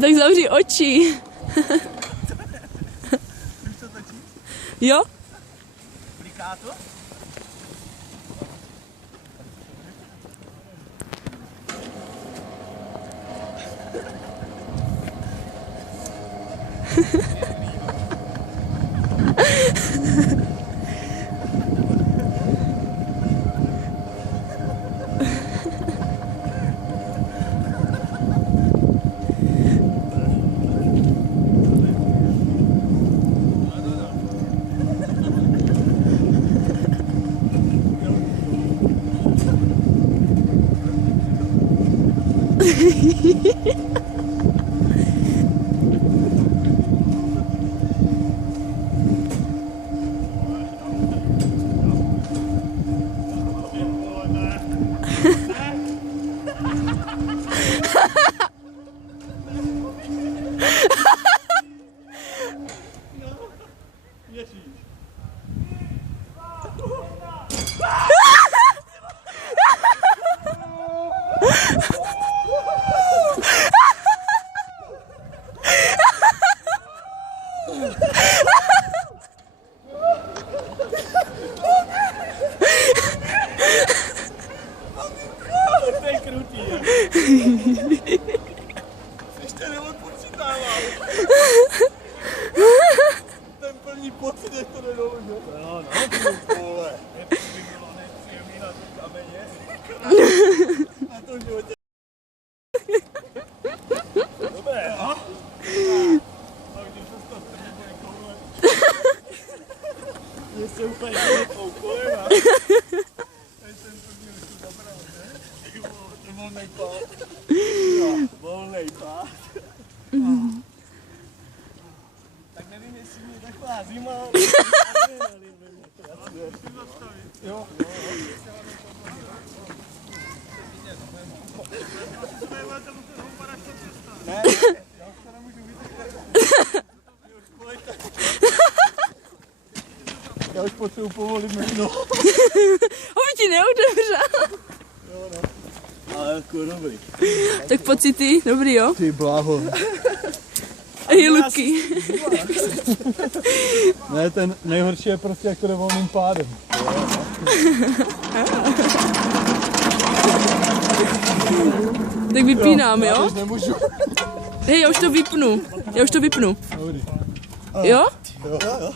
Tak zavři oči. Už to točí? Jo? Bliká to? To je krutý, jo. Ještě neodpočítávám. Ten plný pocit, jak to jde dolů, že? Jo, no, vole. Je to by bylo nepříjemný na tom kameně. Na tom životě. Dobré, jo? A když se to první bude koule. Mě se úplně koukole, a? Teď jsem první už to zabral, ne? To volnej pád. Jo, volnej pád. Tak nevím, jestli mě taková zima... Jo, jo. Ne, já už to nemůžu vidět. Já už potřebuji povolit jméno. Aby ti neotevřel. Jo, no. Ale jako dobrý. Tak pocity, dobrý jo? Ty bláho. Hej, Luky. Ne, ten nejhorší je prostě, jak to jde volným pádem. Tak vypínám, Já jo? už nemůžu. Hej, já už to vypnu. Dobrý. Jo? Jo, jo.